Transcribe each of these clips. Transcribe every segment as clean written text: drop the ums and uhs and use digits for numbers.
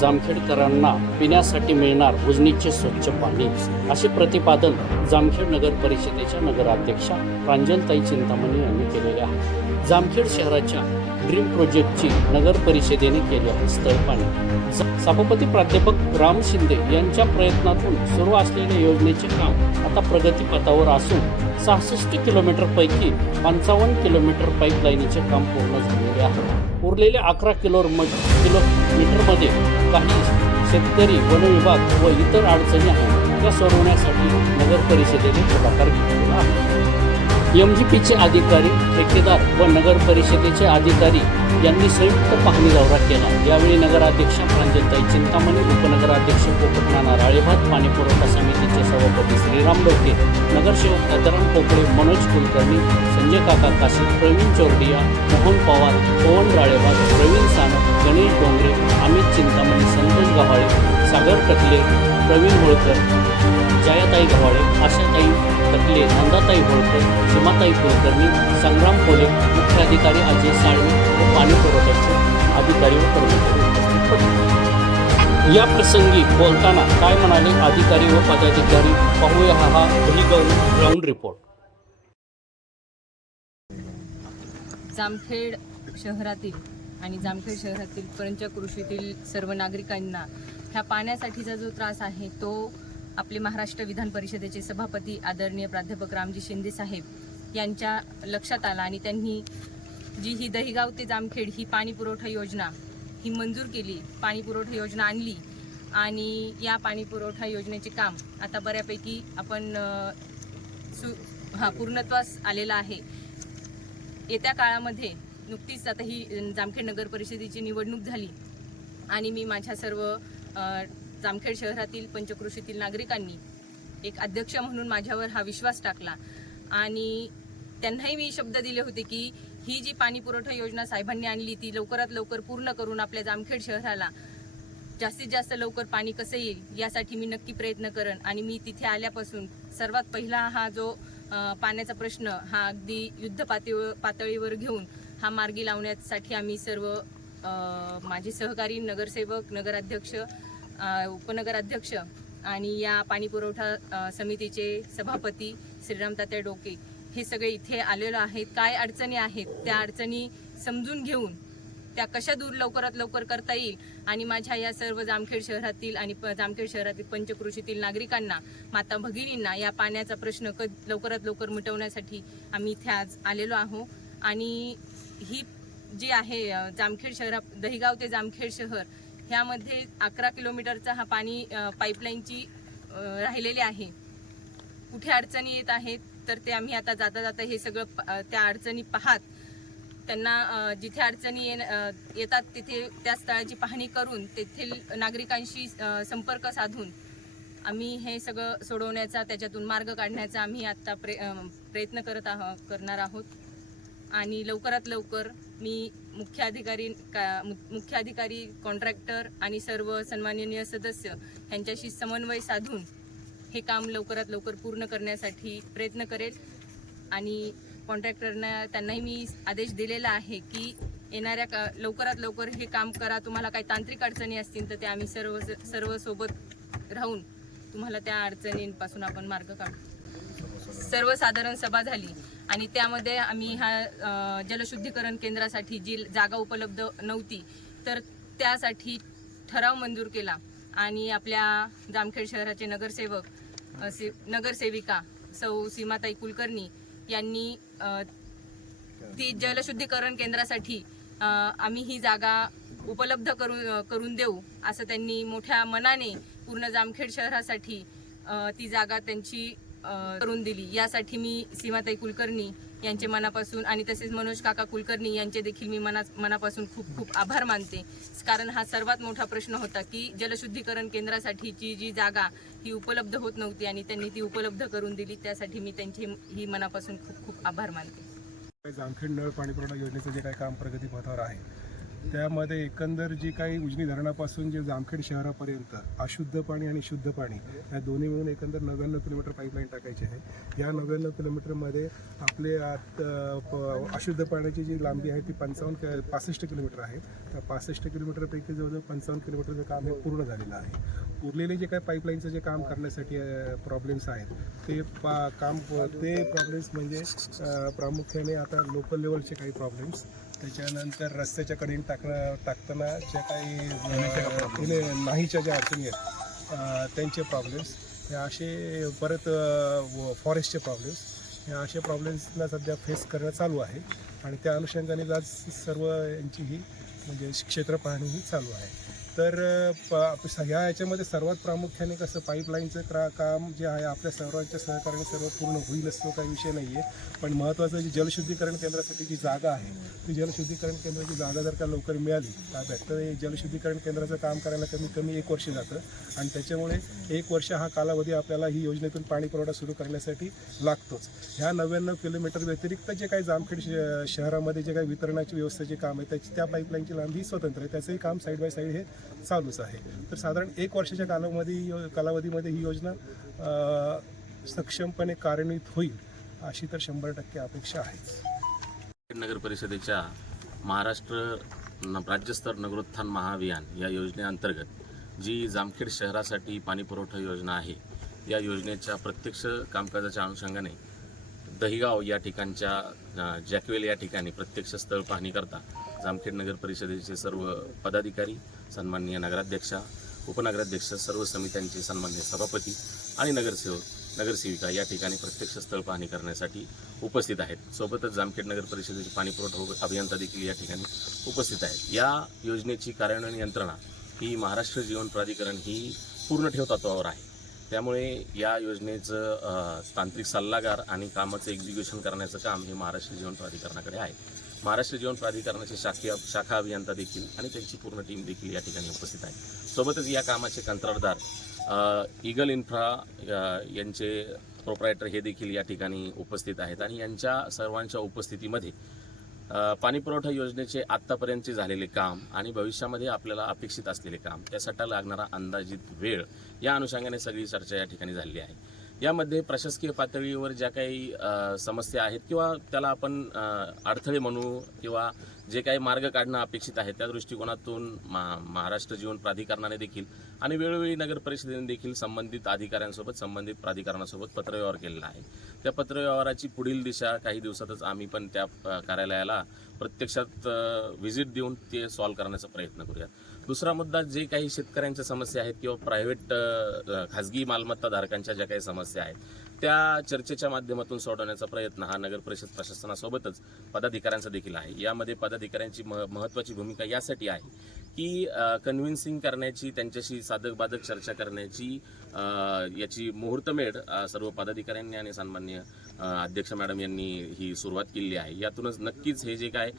जामखेडकरांना पिण्यासाठी मिळणार उजनीचे स्वच्छ पाणी, असे प्रतिपादन जामखेड नगर परिषदेच्या नगराध्यक्षा प्रांजलताई चिंतामणी यांनी केलेले आहे। जामखेड शहराच्या ड्रीम प्रोजेक्टची नगर परिषदेने केले आहे स्थळपाणी। सभापती प्राध्यापक राम शिंदे यांच्या प्रयत्नातून सुरू असलेल्या योजनेचे काम आता प्रगतीपथावर असून 66 किलोमीटरपैकी 55 किलोमीटर पाईपलाईनचे काम पूर्ण झालेले आहे। उरलेल्या 11 किलोमीटरमध्ये काही शेतकरी, वन विभाग व इतर अडचणी आहेत त्या सोडवण्यासाठी नगर परिषदेने पुढाकार घेतलेला आहे। MGPचे अधिकारी, ठेकेदार व नगर परिषदेचे अधिकारी यांनी संयुक्त पाहणी दौरा केला। यावेळी नगराध्यक्षा प्रांजलताई चिंतामणी, उपनगराध्यक्ष पोपटनाना राळेभात, पाणी पुरवठा समितीचे सभापती श्रीराम डोके, नगरसेवक दत्ताराम पोकळे, मनोज कुलकर्णी, संजय काका काशी, प्रवीण चोरडिया, मोहन पवार, पवन राळेभात, प्रवीण सानप, गणेश डोंगरे, अमित चिंतामणी, संतोष गव्हाळे, सागर टकले, प्रवीण होळकर, जयाताई गव्हाळे, आशाताई टकले, नंदाताई होळकर, सीमाताई कुलकर्णी, संग्राम कोले, मुख्य अधिकारी अजय साळवे व पाणी पुरवठ्याचे अधिकारी व कर्मचारी उपस्थित होते। या प्रसंगी बोलताना काय म्हणाले अधिकारी व पदाधिकारी, पाहूया हा ग्राउंड रिपोर्ट। जामखेड शहरातील आणि जामखेड शहरातील पंचक्रोशीतील सर्व नागरिकांना ह्या पाण्यासाठीचा जो त्रास आहे तो आपले महाराष्ट्र विधान परिषदेचे सभापती आदरणीय प्राध्यापक रामजी शिंदे साहेब यांच्या लक्षात आला आणि त्यांनी जी ही दहिगाव ते जामखेड ही पाणी पुरवठा योजना ही मंजूर केली, पाणी पुरवठा योजना आणली आणि या पाणी पुरवठा योजनेचे काम आता बऱ्यापैकी आपण पूर्णत्वास आलेला आहे। येत्या काळामध्ये नुकतीच आता ही जामखेड नगर परिषदेची निवडणूक झाली आणि मी माझ्या सर्व जामखेड शहरातील पंचक्रोशीतील नागरिकांनी एक अध्यक्ष म्हणून माझ्यावर हा विश्वास टाकला आणि त्यांनाही मी शब्द दिले होते की ही जी पाणी पुरवठा योजना साहेबांनी आणली ती लवकरात लवकर पूर्ण करून आपल्या जामखेड शहराला जास्तीत जास्त लवकर पाणी कसं येईल यासाठी मी नक्की प्रयत्न करेन। आणि मी तिथे आल्यापासून सर्वात पहिला हा जो पाण्याचा प्रश्न हा अगदी युद्ध पातळीवर घेऊन हा मार्गी लावण्यासाठी आम्ही सर्व माझे सहकारी, नगरसेवक, नगराध्यक्ष, उपनगराध्यक्ष आणि या पाणी पुरवठा समितीचे सभापती श्रीराम तात्या डोके हे सगळे इथे आलेलो आहेत। काय अडचणी आहेत त्या अडचणी समजून घेऊन त्या कशा दूर लवकरात लवकर करता येईल आणि माझ्या या सर्व जामखेड शहरातील आणि जामखेड शहरातील पंचक्रोशीतील नागरिकांना, माता भगिनींना या पाण्याचा प्रश्न लवकरात लवकर मिटवण्यासाठी आम्ही इथे आज आलेलो आहोत। आणि ही जी आहे जामखेड शहरात दहिगाव ते जामखेड शहर ह्यामध्ये 11 किलोमीटरचा हा पाणी पाईपलाईनची राहिलेली आहे। कुठे अडचणी येत आहेत तर ते आम्ही आता जाता जाता हे सगळं त्या अडचणी पाहत त्यांना जिथे अडचणी येतात तिथे त्या स्थळाची पाहणी करून तेथील नागरिकांशी संपर्क साधून आम्ही हे सगळं सोडवण्याचा, त्याच्यातून मार्ग काढण्याचा आम्ही आता प्रयत्न करणार आहोत। आणि लवकरात लवकर मी मुख्य अधिकारी, कॉन्ट्रॅक्टर आणि सर्व सन्माननीय सदस्य यांच्याशी समन्वय साधून हे काम लवकरात लवकर पूर्ण करण्यासाठी प्रयत्न करेल। आणि कॉन्ट्रॅक्टरना त्यांनाही मी आदेश दिलेला आहे की लवकरात लवकर हे काम करा। तुम्हाला काही तांत्रिक अडचणी असतील तर ते आम्ही सर्व सोबत राहून तुम्हाला त्या अडचणींपासून आपण मार्ग काढू। सर्वसाधारण सभा झाली आणि त्यामध्ये आम्ही हा जलशुद्धीकरण केंद्रासाठी जी जागा उपलब्ध नव्हती तर त्यासाठी ठराव मंजूर केला आणि आपल्या जामखेड शहराचे नगरसेविका सौ सीमाताई कुलकर्णी यांनी ती जलशुद्धीकरण केंद्रासाठी आम्ही ही जागा उपलब्ध करून देऊ असं त्यांनी मोठ्या मनाने पूर्ण जामखेड शहरासाठी ती जागा त्यांची करून दिली। यासाठी मी सीमाताई कुलकर्णी यांचे मनापासून आणि तसेच मनोज काका कुलकर्णी यांचे देखील मी मनापासून खूप खूप आभार मानते। कारण हा सर्वात मोठा प्रश्न होता की जलशुद्धीकरण केंद्रासाठीची जी जागा ही उपलब्ध होत नव्हती आणि त्यांनी ती उपलब्ध करून दिली, त्यासाठी मी त्यांचे ही मनापासून खूप खूप आभार मानते। जामखेड नळ पाणी पुरवठा योजनेचं जे काही काम प्रगतीपथावर आहे त्यामध्ये एकंदर जी काही उजनी धरणापासून जे जामखेड शहरापर्यंत अशुद्ध पाणी आणि शुद्ध पाणी या दोन्ही मिळून एकंदर 99 किलोमीटर पाईपलाईन टाकायची आहे. या 99 किलोमीटरमध्ये आपले अशुद्ध पाण्याची जी लांबी आहे ती 65 किलोमीटर आहे. त्या 65 किलोमीटरपैकी जवळजवळ 55 किलोमीटरचं काम हे पूर्ण झालेलं आहे. उरलेले जे काही पाईपलाईनचं जे काम करण्यासाठी प्रॉब्लेम्स आहेत ते प्रॉब्लेम्स म्हणजे प्रामुख्याने आता लोकल लेवलचे काही प्रॉब्लेम्स, त्याच्यानंतर रस्त्याच्या कडेने टाकताना ज्या काही नाहीच्या ज्या अडचणी आहेत त्यांचे प्रॉब्लेम्स, हे असे परत फॉरेस्टचे प्रॉब्लेम्स, ह्या अशा प्रॉब्लेम्सना सध्या फेस करणं चालू आहे आणि त्या अनुषंगाने आज सर्व यांची ही म्हणजे क्षेत्र पाहणी ही चालू आहे. तर ह्या याच्यामध्ये सर्वात प्रामुख्याने कसं पाईपलाईनचं काम जे आहे आपल्या सर्वांच्या सहकार्याने सर्व पूर्ण होईलच तो काही विषय नाही आहे. पण महत्त्वाचं जी जलशुद्धीकरण केंद्रासाठी जी जागा आहे ती जलशुद्धीकरण केंद्राची जागा जर का लवकर मिळाली ताब्यात तर जलशुद्धीकरण केंद्राचं काम करायला कमीत कमी 1 वर्ष जातं आणि त्याच्यामुळे 1 वर्ष हा कालावधी आपल्याला ही योजनेतून पाणी पुरवठा सुरू करण्यासाठी लागतोच. ह्या 99 किलोमीटर व्यतिरिक्त जे काही जामखेड शहरामध्ये जे काही वितरणाची व्यवस्थेचे काम आहे त्या पाईपलाईनची लांबी स्वतंत्र आहे, त्याचंही काम साईड बाय साईड हे चालूच आहे. तर साधारण 1 वर्षाच्या कालावधीमध्ये ही योजना सक्षमपणे कार्यान्वित होईल अशी तर 100% अपेक्षा आहे. नगर परिषदेच्या महाराष्ट्र राज्यस्तर नगरोत्थान महाअभियान या योजनेअंतर्गत जी जामखेड शहरासाठी पाणी पुरवठा योजना आहे, या योजनेच्या प्रत्यक्ष कामकाजाच्या अनुषंगाने दहिगाव या ठिकाणच्या जॅकवेल या ठिकाणी प्रत्यक्ष स्थळ पाहणी करता जामखेड नगर परिषदेचे सर्व पदाधिकारी, सन्माननीय नगराध्यक्षा, उपनगराध्यक्ष, सर्व समित्यांचे सन्माननीय सभापती आणि नगरसेविका या ठिकाणी प्रत्यक्ष स्थळ पाहणी करण्यासाठी उपस्थित आहेत. सोबतच जामखेड नगर परिषदेचे पाणी पुरवठा अभियंता देखील या ठिकाणी उपस्थित आहेत. या योजनेची कार्यान्वयन यंत्रणा ही महाराष्ट्र जीवन प्राधिकरण ही पूर्ण ठेव तत्वावर आहे. त्यामुळे या योजनेचं तांत्रिक सल्लागार आणि कामाचं एक्झिक्युशन करण्याचं काम हे महाराष्ट्र जीवन प्राधिकरणाकडे आहे. महाराष्ट्र जीवन प्राधिकरणाचे शाखा अभियंता देखील आणि त्यांची पूर्ण टीम देखील या ठिकाणी उपस्थित आहे. सोबतच या कामाचे कंत्राटदार ईगल इन्फ्रा यांचे प्रोप्रायटर हे देखील या ठिकाणी उपस्थित आहेत आणि यांच्या सर्वांच्या उपस्थितीमध्ये पाणी पुरवठा योजनेचे आत्तापर्यंतचे झालेले काम आणि भविष्यामध्ये आपल्याला अपेक्षित असलेले काम, त्यासाठी लागणारा अंदाजित वेळ या अनुषंगाने सगळी चर्चा या ठिकाणी झालेली आहे. यामध्ये प्रशासकीय पातळीवर ज्या काही समस्या आहेत किंवा त्याला आपण अडथळे म्हणू किंवा जे काही मार्ग काढणं अपेक्षित आहे त्या दृष्टिकोनातून महाराष्ट्र जीवन प्राधिकरणाने देखील आणि वेळोवेळी नगर परिषदेने देखील संबंधित अधिकाऱ्यांसोबत संबंधित प्राधिकरणासोबत पत्रव्यवहार केलेला आहे. त्या पत्रव्यवहाराची पुढील दिशा काही दिवसातच आम्ही पण त्या कार्यालयाला प्रत्यक्षात व्हिजिट देऊन ते सॉल्व्ह करण्याचा प्रयत्न करूयात. दुसरा मुद्दा, जे काही शेतकऱ्यांच्या समस्या आहेत किंवा प्रायव्हेट खाजगी मालमत्ता धारकांच्या ज्या काही समस्या आहेत त्या चर्चेच्या माध्यमातून सोडवण्याचा प्रयत्न हा नगर परिषद प्रशासनासोबतच पदाधिकाऱ्यांचा देखील आहे. यामध्ये पदाधिकाऱ्यांची महत्त्वाची भूमिका यासाठी आहे की कन्व्हिन्सिंग करण्याची, त्यांच्याशी साधक बाधक चर्चा करण्याची याची मुहूर्तमेढ सर्व पदाधिकाऱ्यांनी आणि सन्माननीय अध्यक्ष मॅडम यांनी ही सुरुवात केलेली आहे. यातूनच नक्कीच हे जे काय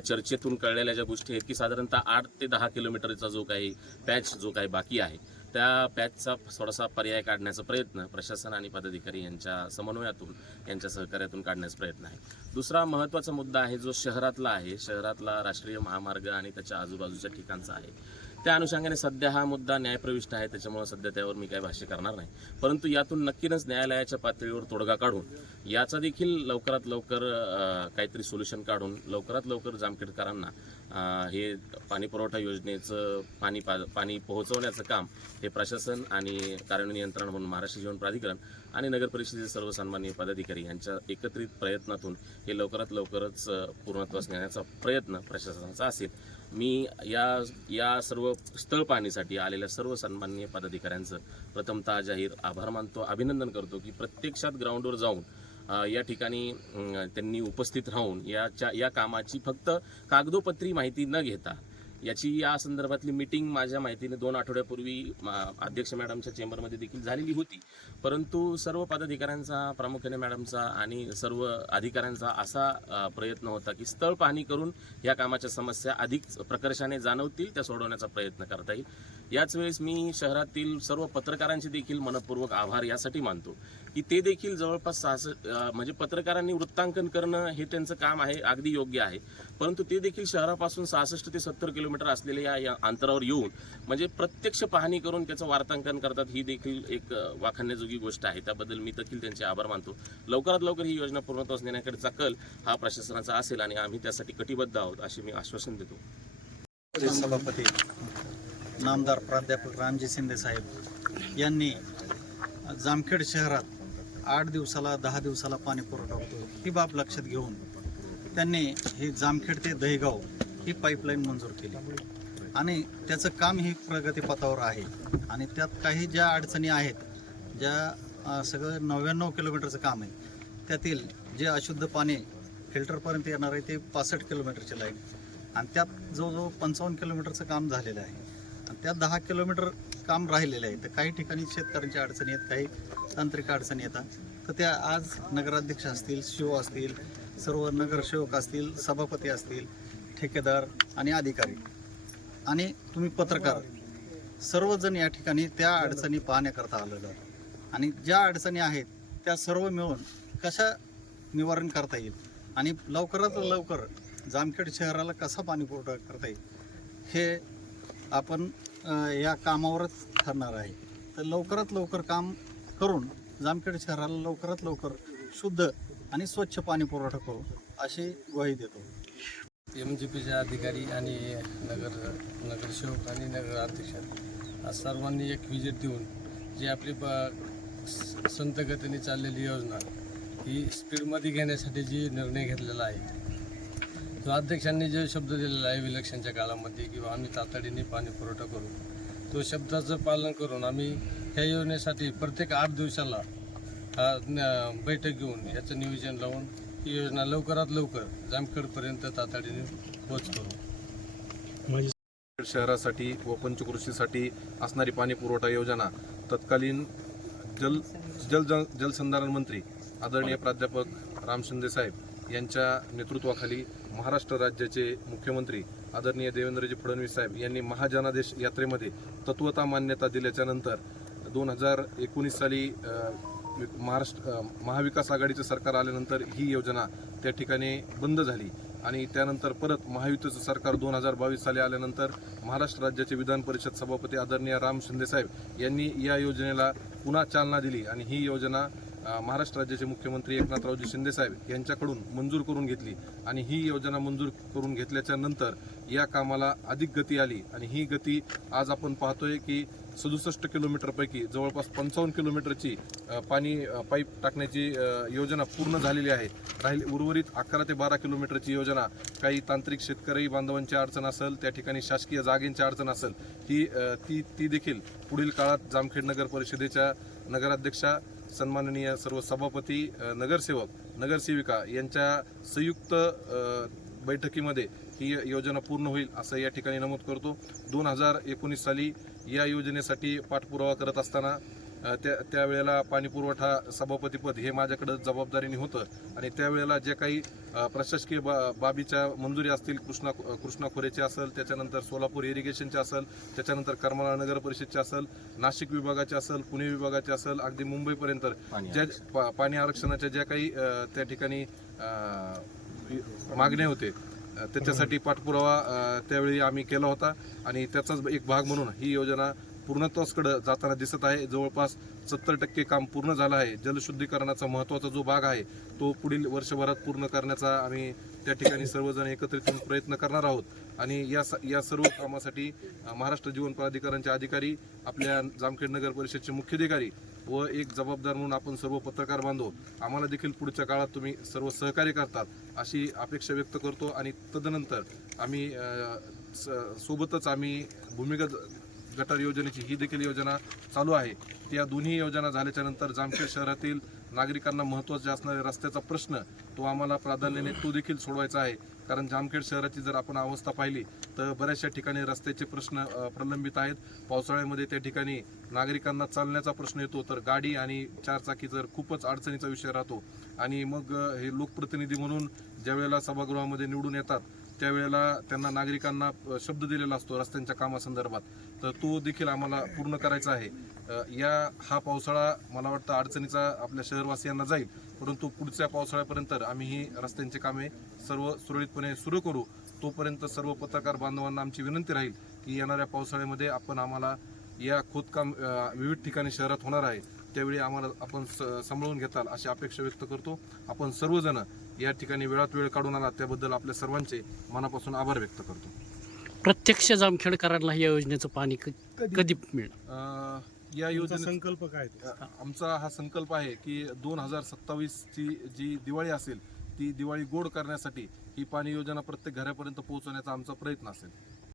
चर्चेतून कळलेल्या ज्या गोष्टी आहेत की साधारणतः 8 ते 10 किलोमीटरचा जो काही पॅच जो काही बाकी आहे त्या पॅचचा थोडासा पर्याय काढण्याचा प्रयत्न प्रशासन आणि पदाधिकारी यांच्या समन्वयातून, यांच्या सहकार्यातून काढण्याचा प्रयत्न आहे. दुसरा महत्त्वाचा मुद्दा आहे जो शहरातला आहे, शहरातला राष्ट्रीय महामार्ग आणि त्याच्या आजूबाजूच्या ठिकाणचा आहे. त्या अनुषंगाने सध्या हा मुद्दा न्यायप्रविष्ट आहे, त्याच्यामुळे सध्या त्यावर मी काही भाष्य करणार नाही. परंतु यातून नक्कीच न्यायालयाच्या पातळीवर तोडगा काढून याचा देखील लवकरात लवकर काहीतरी सोल्युशन काढून लवकरात लवकर जामखेडकरांना हे पाणी पुरवठा योजनेचं पाणी पोहोचवण्याचं काम हे प्रशासन आणि कार्यान्वयन यंत्रणा म्हणून महाराष्ट्र जीवन प्राधिकरण आणि नगर परिषदेचे सर्व सन्माननीय पदाधिकारी यांच्या एकत्रित प्रयत्नातून हे लवकरात लवकरच पूर्णत्वास नेण्याचा प्रयत्न प्रशासनाचा असेल. मी या सर्व स्थळ पाहणीसाठी आलेल्या सर्व सन्माननीय पदाधिकाऱ्यांचं प्रथमतः जाहीर आभार मानतो, अभिनंदन करतो की प्रत्यक्षात ग्राउंडवर जाऊन या ठिकाणी त्यांनी उपस्थित राहून या कामाची फक्त कागदोपत्री माहिती न घेता याची या संदर्भातली मीटिंग माझ्या माहितीने 2 आठवड्यापूर्वी अध्यक्ष मॅडमच्या चेंबरमध्ये देखील झालेली होती. परंतु सर्व पदाधिकाऱ्यांचा, प्रामुख्याने मॅडमचा आणि सर्व अधिकाऱ्यांचा असा प्रयत्न होता की स्थळ पाहणी करून या कामाच्या समस्या अधिक प्रकर्षाने जाणवतील त्या सोडवण्याचा प्रयत्न करता येईल. याच वेळेस मी शहरातील सर्व पत्रकारांचे देखील मनपूर्वक आभार यासाठी मानतो की ते देखील जवळपास म्हणजे पत्रकारांनी वृत्तांकन करणं हे त्यांचं काम आहे, अगदी योग्य आहे. परंतु ते देखील शहरापासून 66 ते 70 किलोमीटर असलेल्या या अंतरावर येऊन म्हणजे प्रत्यक्ष पाहणी करून त्याचं वार्तांकन करतात, ही देखील एक वाखाणण्याजोगी गोष्ट आहे. त्याबद्दल मी देखील त्यांचे आभार मानतो. लवकरात लवकर ही योजना पूर्णत्वास नेण्याकडचा कल हा प्रशासनाचा असेल आणि आम्ही त्यासाठी कटिबद्ध आहोत असे मी आश्वासन देतो. सभापती नामदार प्राध्यापक रामजी शिंदे साहेब यांनी जामखेड शहरात 8 दिवसाला 10 दिवसाला पाणी पुरवठा होतो ही बाब लक्षात घेऊन त्यांनी ही जामखेड ते दहीगाव ही पाईपलाईन मंजूर केली आणि त्याचं काम ही प्रगतीपथावर आहे. आणि त्यात काही ज्या अडचणी आहेत, ज्या सगळं 99 किलोमीटरचं काम आहे, त्यातील जे अशुद्ध पाणी फिल्टरपर्यंत येणार आहे ते 65 किलोमीटरची लाईन आणि त्यात जवळजवळ 55 किलोमीटरचं काम झालेलं आहे आणि त्यात 10 किलोमीटर काम राहिलेलं आहे. तर काही ठिकाणी शेतकऱ्यांच्या अडचणी आहेत, काही तांत्रिक अडचणी येतात. तर त्या आज नगराध्यक्ष असतील, शिव असतील, सर्व नगरसेवक असतील, सभापती असतील, ठेकेदार आणि अधिकारी आणि तुम्ही पत्रकार सर्वजण या ठिकाणी त्या अडचणी पाहण्याकरता आलेलो आहे. आणि ज्या अडचणी आहेत त्या सर्व मिळून कशा निवारण करता येईल आणि लवकरात लवकर जामखेड शहराला कसा पाणी पुरवठा करता येईल हे आपण या कामावरच ठरणार आहे. तर लवकरात लवकर काम करून जामखेड शहराला लवकरात लवकर शुद्ध आणि स्वच्छ पाणी पुरवठा करू अशी ग्वाही देतो. MGPचे अधिकारी आणि नगरसेवक आणि नगराध्यक्ष सर्वांनी एक व्हिजिट देऊन जी आपली संत गतीने चाललेली योजना ही स्पीडमध्ये घेण्यासाठी जी निर्णय घेतलेला आहे, जो अध्यक्षांनी जो शब्द दिलेला आहे इलेक्शनच्या काळामध्ये किंवा आम्ही तातडीने पाणी पुरवठा करू, तो शब्दाचं पालन करून आम्ही ह्या योजनेसाठी प्रत्येक 8 दिवसाला बैठक घेऊन याचं नियोजन लावून ही योजना लवकरात लवकर जामखेडपर्यंत तातडीने पोच करू. शहरासाठी व पंचकृषीसाठी असणारी पाणी पुरवठा योजना तत्कालीन जलसंधारण मंत्री आदरणीय प्राध्यापक राम शिंदे साहेब यांच्या नेतृत्वाखाली महाराष्ट्र राज्याचे मुख्यमंत्री आदरणीय देवेंद्रजी फडणवीस साहेब यांनी महाजनादेश यात्रेमध्ये तत्वता मान्यता दिल्याच्या नंतर 2019 साली महाविकास आघाडीचं सरकार आल्यानंतर ही योजना त्या ठिकाणी बंद झाली आणि त्यानंतर परत महायुतीचं सरकार 2022 साली आल्यानंतर महाराष्ट्र राज्याचे विधान परिषद सभापती आदरणीय राम शिंदे साहेब यांनी या योजनेला पुन्हा चालना दिली आणि ही योजना महाराष्ट्र राज्याचे मुख्यमंत्री एकनाथरावजी शिंदे साहेब यांच्याकडून मंजूर करून घेतली आणि ही योजना मंजूर करून घेतल्याच्या नंतर या कामाला अधिक गती आली आणि ही गती आज आपण पाहतोय की 67 किलोमीटरपैकी जवळपास 55 किलोमीटरची पाईप टाकण्याची योजना पूर्ण झालेली आहे. उर्वरित 11 ते 12 किलोमीटरची योजना काही तांत्रिक शेतकरी बांधवांची अडचण असेल, त्या ठिकाणी शासकीय जागेंची अडचण असेल, ती देखील पुढील काळात जामखेड नगर परिषदेच्या नगराध्यक्षा, सन्माननीय सर्व सभापती, नगरसेवक, नगरसेविका यांच्या संयुक्त बैठकीमध्ये ही योजना पूर्ण होईल असं या ठिकाणी नमूद करतो. 2019 साली या योजनेसाठी पाठपुरावा करत असताना त्यावेळेला पाणीपुरवठा सभापतीपद हे माझ्याकडे जबाबदारीने होतं आणि त्यावेळेला जे काही प्रशासकीय बाबीच्या मंजुरी असतील, कृष्णा खोऱ्याची असेल, त्याच्यानंतर सोलापूर इरिगेशनचे असेल, त्याच्यानंतर करमाळा नगर परिषदचे असेल, नाशिक विभागाचे असेल, पुणे विभागाचे असेल, अगदी मुंबईपर्यंत ज्या पाणी आरक्षणाच्या ज्या काही त्या ठिकाणी मागण्या होते त्याच्यासाठी पाठपुरावा त्यावेळी आम्ही केला होता आणि त्याचाच एक भाग म्हणून ही योजना पूर्णत्वाकडे जाताना दिसत आहे. जवळपास 70% काम पूर्ण झालं आहे. जलशुद्धीकरणाचा महत्त्वाचा जो भाग आहे तो पुढील वर्षभरात पूर्ण करण्याचा आम्ही त्या ठिकाणी सर्वजण एकत्रित येऊन प्रयत्न करणार आहोत आणि या सर्व कामासाठी महाराष्ट्र जीवन प्राधिकरणचे अधिकारी, आपल्या जामखेड नगर परिषदचे मुख्याधिकारी व एक जबाबदार म्हणून आपण सर्व पत्रकार बांधव आम्हाला देखील पुढच्या काळात तुम्ही सर्व सहकार्य करतात अशी अपेक्षा व्यक्त करतो आणि तदनंतर आम्ही सोबतच आम्ही भूमिगत गटार योजनेची ही देखील योजना चालू आहे. त्या दोन्ही योजना झाल्याच्या नंतर जामखेड शहरातील नागरिकांना महत्त्वाचे असणारे रस्त्याचा प्रश्न तो आम्हाला प्राधान्याने तो देखील सोडवायचा आहे. कारण जामखेड शहराची जर आपण अवस्था पाहिली तर बऱ्याचशा ठिकाणी रस्त्याचे प्रश्न प्रलंबित आहेत. पावसाळ्यामध्ये त्या ठिकाणी नागरिकांना चालण्याचा प्रश्न येतो तर गाडी आणि 4 चाकी जर खूपच अडचणीचा विषय राहतो आणि मग हे लोकप्रतिनिधी म्हणून ज्या वेळेला सभागृहामध्ये निवडून येतात त्यावेळेला त्यांना नागरिकांना शब्द दिलेला असतो रस्त्यांच्या कामासंदर्भात, तर तो देखील आम्हाला पूर्ण करायचा आहे. हा पावसाळा मला वाटतं अडचणीचा आपल्या शहरवासियांना जाईल, परंतु पुढच्या पावसाळ्यापर्यंत आम्ही ही रस्त्यांची कामे सर्व सुरळीतपणे सुरू करू. तोपर्यंत सर्व पत्रकार बांधवांना आमची विनंती राहील की येणाऱ्या पावसाळ्यामध्ये आपण या खोदकाम विविध ठिकाणी शहरात होणार आहे त्यावेळी आपण सांभाळून घेताल अशी अपेक्षा व्यक्त करतो. आपण सर्वजण या ठिकाणी वेळात वेळ काढून आला त्याबद्दल आपल्या सर्वांचे मनापासून आभार व्यक्त करतो. प्रत्यक्ष जामखेडकरांना या योजनेचं पाणी कधी मिळणार? या योजनेचा संकल्प काय आमचा हा संकल्प आहे की 2027ची जी दिवाळी असेल ती दिवाळी गोड करण्यासाठी ही पाणी योजना प्रत्येक घरापर्यंत पोहोचवण्याचा आमचा प्रयत्न असेल.